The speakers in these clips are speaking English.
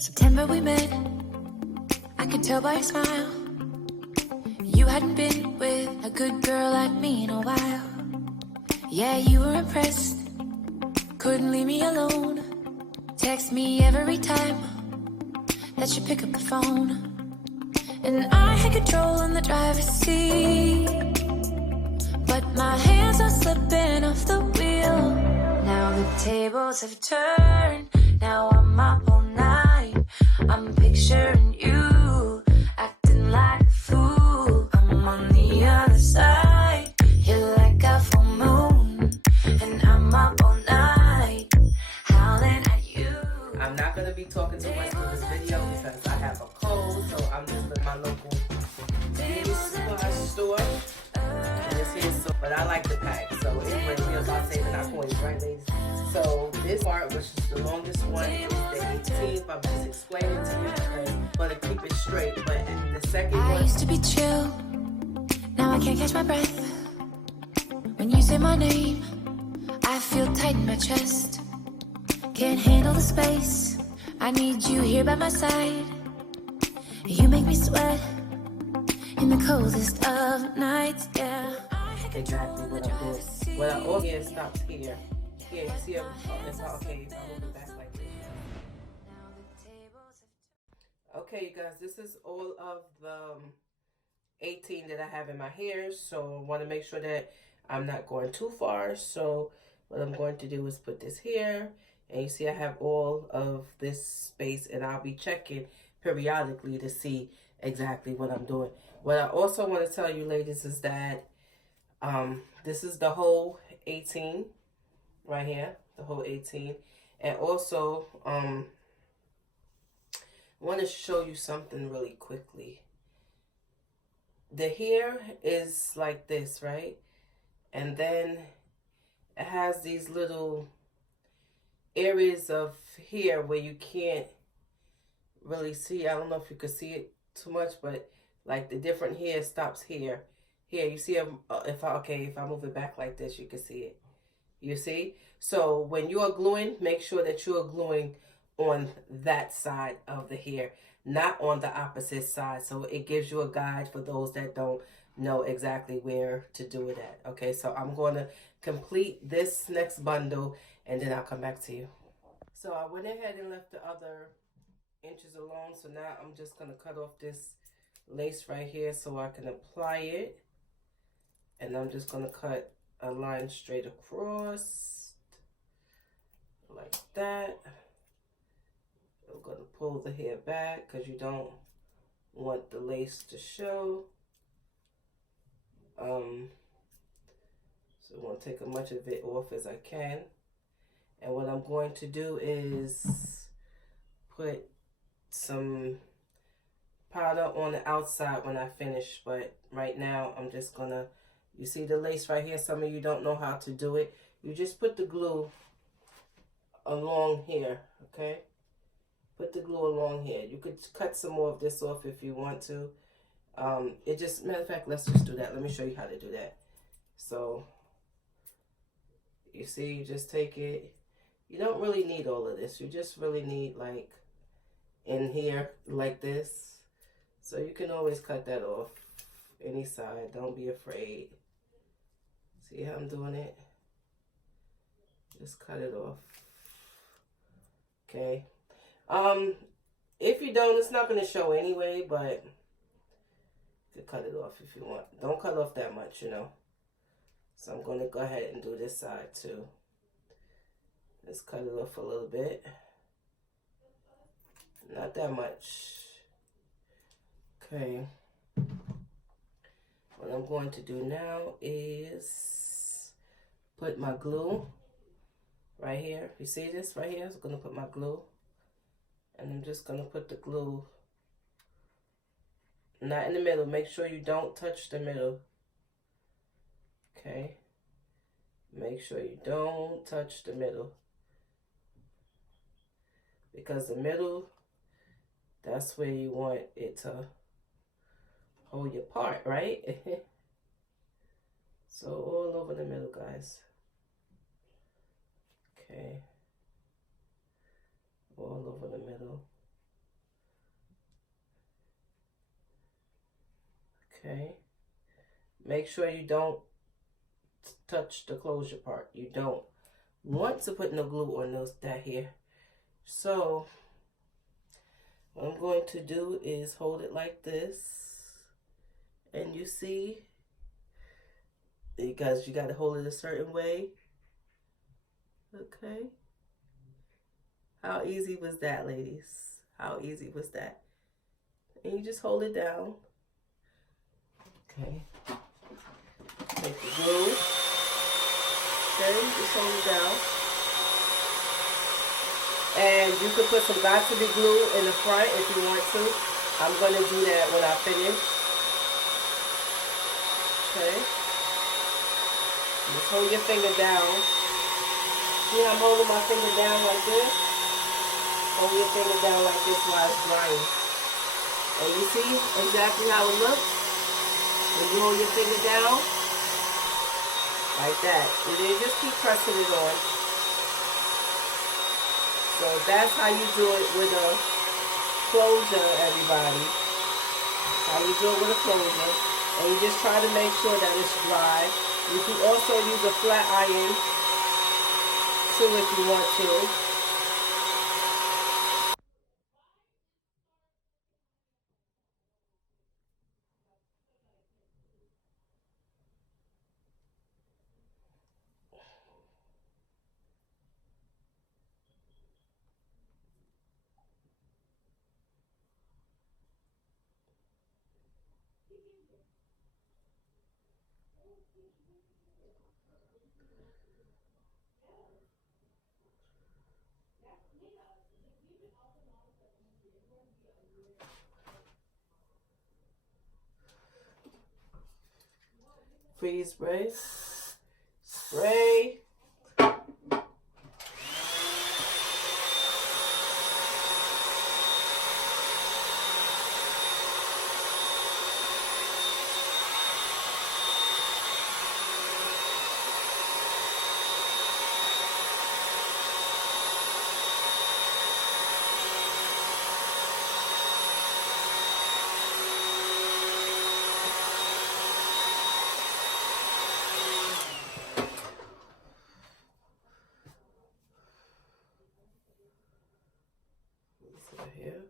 September we met, I could tell by your smile. You hadn't been with a good girl like me in a while. Yeah, you were impressed, couldn't leave me alone. Text me every time that you pick up the phone. And I had control in the driver's seat, but my hands are slipping off the wheel. Now the tables have turned, now I'm up all night. I'm picturing you, acting like a fool. I'm on the other side, you're like a full moon, and I'm up all night, howling at you. I'm not going to be talking too much in this video because I have a cold, so I'm just in my local beauty supply store. And it's here, so, but I like the pack. So anyway, we're about saving our coins, right, ladies? So this part, which is the longest one, is the 18th. I'm just explaining to you because I'm going to keep it straight. But the second one... I used to be chill, now I can't catch my breath. When you say my name, I feel tight in my chest. Can't handle the space, I need you here by my side. You make me sweat in the coldest of nights, yeah. Exactly what I'm doing. What I also here stops here. Here, you see it's okay. If I move it back like this. Okay, you guys, this is all of the 18 that I have in my hair. So I want to make sure that I'm not going too far. So what I'm going to do is put this here. And you see I have all of this space, and I'll be checking periodically to see exactly what I'm doing. What I also want to tell you, ladies, is that this is the whole 18 right here, the whole 18. And also, I want to show you something really quickly. The hair is like this, right? And then it has these little areas of hair where you can't really see. I don't know if you could see it too much, but like the different hair stops here. Here, you see, if I move it back like this, you can see it. You see? So when you are gluing, make sure that you are gluing on that side of the hair, not on the opposite side. So it gives you a guide for those that don't know exactly where to do it at. Okay, so I'm going to complete this next bundle, and then I'll come back to you. So I went ahead and left the other inches alone. So now I'm just going to cut off this lace right here so I can apply it. And I'm just going to cut a line straight across like that. I'm going to pull the hair back because you don't want the lace to show. So I want to take as much of it off as I can. And what I'm going to do is put some powder on the outside when I finish. But right now I'm just going to, you see the lace right here? Some of you don't know how to do it. You just put the glue along here, okay? Put the glue along here. You could cut some more of this off if you want to. Matter of fact, let's just do that. Let me show you how to do that. So, you see, you just take it. You don't really need all of this. You just really need like in here like this. So you can always cut that off any side. Don't be afraid. See how I'm doing it? Just cut it off. Okay. If you don't, it's not going to show anyway, but you can cut it off if you want. Don't cut off that much, you know. So I'm going to go ahead and do this side too. Let's cut it off a little bit. Not that much. Okay. What I'm going to do now is put my glue right here. You see this right here? I'm going to put my glue. And I'm just going to put the glue not in the middle. Make sure you don't touch the middle. Okay. Make sure you don't touch the middle. Because the middle, that's where you want it to hold your part, right? So all over the middle, guys. Okay. All over the middle. Okay. Make sure you don't touch the closure part. You don't want to put no glue on that here. So what I'm going to do is hold it like this. And you see, because you got to hold it a certain way. Okay. How easy was that, ladies? How easy was that? And you just hold it down. Okay. Take the glue. Okay, just hold it down. And you could put some got to be glue in the front if you want to. I'm going to do that when I finish. Okay. Just hold your finger down. See, I'm holding my finger down like this. Hold your finger down like this while it's drying. And you see exactly how it looks? When you hold your finger down, like that. And then just keep pressing it on. So that's how you do it with a closure, everybody. How you do it with a closure. And you just try to make sure that it's dry. You can also use a flat iron too if you want to. Freeze spray. Spray. Here.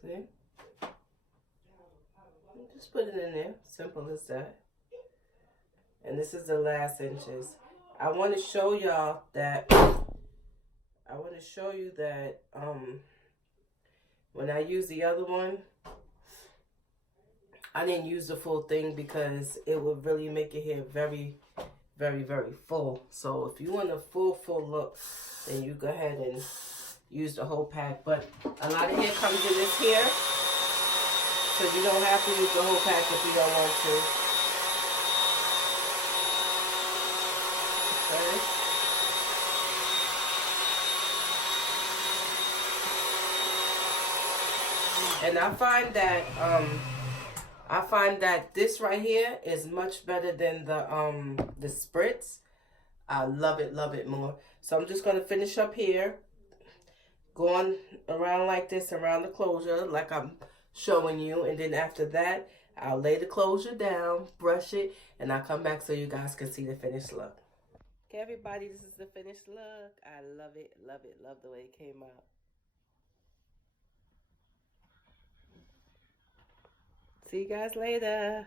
See? Just put it in there. Simple as that. And this is the last inches. I want to show y'all that when I use the other one, I didn't use the full thing because it would really make your hair very, very, very full. So if you want a full look, then you go ahead and use the whole pack. But a lot of hair comes in this here, so you don't have to use the whole pack if you don't want to. Okay. And I find that this right here is much better than the spritz. I love it more. So I'm just gonna finish up here, going around like this around the closure, like I'm showing you, and then after that, I'll lay the closure down, brush it, and I'll come back so you guys can see the finished look. Okay, everybody, this is the finished look. I love it, love the way it came out. See you guys later.